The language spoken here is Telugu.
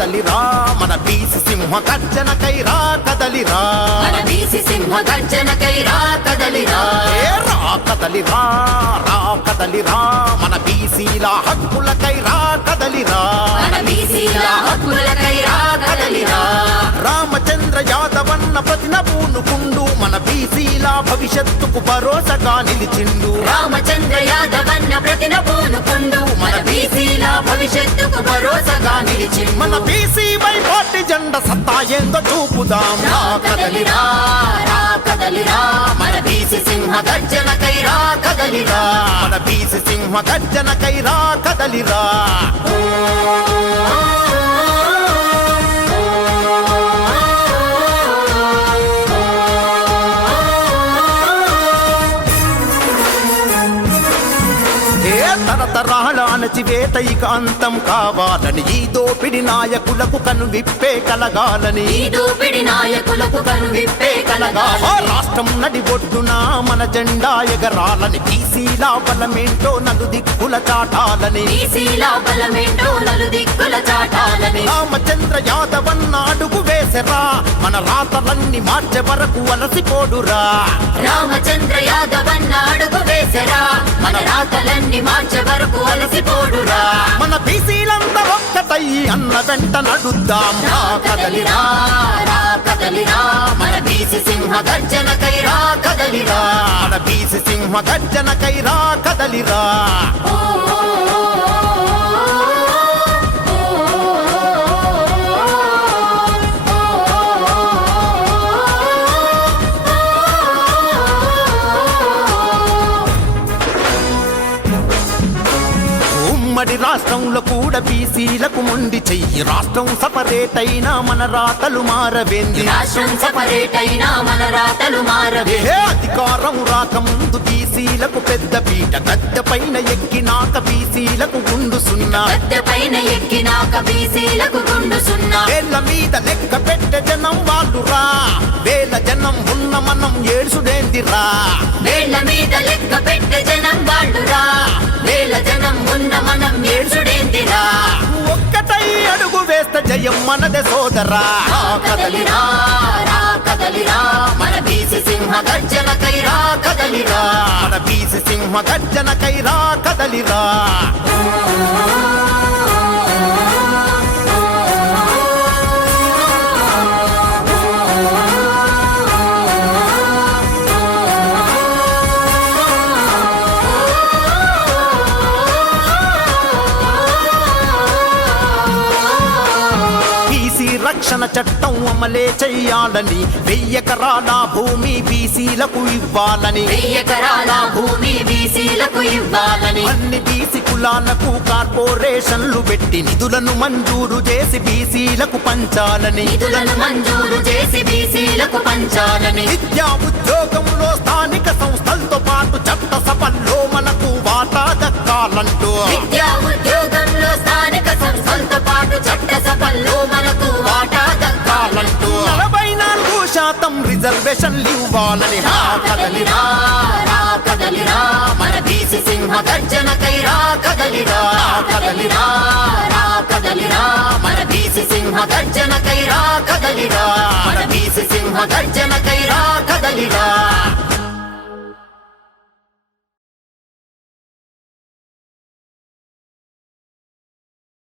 కదలిరా మన బీసీ సింహ గర్జనకై రా కదలిరా మన బీసీ సింహ గర్జనకై రా కదలిరా రా కదలిరా రా కదలిరా మన బీసీల హక్కులకై రా కదలిరా మన బీసీల హక్కులకై రా కదలిరా రామచంద్ర యాదవన్న ప్రతిన పూనుకుండు మన బీసీల భవిష్యత్తుకు భరోసాగా నిలిచిండు రామచంద్ర యాదవన్న ప్రతిన పూనుకుండు మన బీసీల భవిష్యత్తుకు భరోసాగా నిలిచిండు మన బీసీ వైపాటి జెండ సత్తా ఏందో చూపుదాం రా కదలిరా రా కదలిరా మన బీసీ సింహ గర్జనకై రా కదలిరా మన బీసీ సింహ గర్జనకై రా కదలిరా తరతరాల అణచివేత ఇక అంతం కావాలని ఈ దోపిడి నాయకులకు కనువిప్పే కలగాలని ఈ దోపిడి నాయకులకు కనువిప్పే కలగాలని రాష్ట్రం నడిబొడ్డున మన జెండా ఎగరాలని బీసీల బలమేంటో నలుదిక్కుల చాటాలని బీసీల బలమేంటో నలుదిక్కుల చాటాలని రామచంద్ర యాదవన్న అడుగు వేసరా మన రాతలన్నీ మార్చే వరకు అలసిపోడురా రామచంద్ర యాదవన్న అడుగు వేసరా మన రాతలన్నీ మార్చే వరకు అలసిపోడురా మన బీసీలంతా ఒక్కటై అన్న వెంట నడుద్దాం రా కదలిరా రా కదలిరా మన బీసీ సింహ గర్జనకై రా కదలిరా మన బీసీ సింహ గర్జనకై రా కదలిరా ఉమ్మడి రాష్ట్రంలో కూడా బీసీలకు మొండి చెయ్యి రాష్ట్రం సపరేట్ అయినా మన రాతలు మారవేంది రాష్ట్రం సపరేట్ అయినా మన రాతలు మారవే అధికారం రాకముందు బీసీలకు పెద్ద పీట గద్దె పైన ఎక్కినాక బీసీలకు గుండు సున్నా గద్దె పైన ఎక్కినాక బీసీలకు గుండు సున్నా వేళ్ళ మీద లెక్క పెట్టే జనం వాళ్ళురా వేల జనం ఉన్న మనం ఏడుసుడేందిరా వేళ్ళ మీద లెక్క పెట్టే జనం వాళ్ళురా వేల జనం ఉన్న మనం ఏడ్చుడేందిరా ఒక్కటై అడుగు వేస్తే జయం మనదే సోదరా రా కదలిరా రా కదలిరా మన బీసీ సింహ గర్జనకై రా కదలిరా మన బీసీ సింహ గర్జనకై రా కదలిరా రక్షణ చట్టం అమలే చెయ్యాలని 1000 ఎకరాల భూమి బీసీలకు ఇవ్వాలని 1000 ఎకరాల భూమి బీసీలకు ఇవ్వాలని అన్ని బీసీ కులాలకు కార్పొరేషన్లు పెట్టి నిధులను మంజూరు చేసి బీసీలకు పంచాలని నిధులను మంజూరు చేసి బీసీలకు పంచాలని విద్యా ఉద్యోగంలో స్థానిక సంస్థలతో పాటు చట్ట సభల్లో మనకు వాటా దక్కాలంటూ విద్యా ఉద్యోగంలో స్థానిక సంస్థలతో పాటు చట్ట సభల్లో మనకు వాటా దక్కాలంటూ 44% రిజర్వేషన్లు ఇవ్వాలని రా కదలిరా రా కదలిరా మన బీసీ సింహ గర్జనకై రా కదలిరా కదలిరా రా కదలిరా మన బీసీ సింహ గర్జనకై రా కదలిరా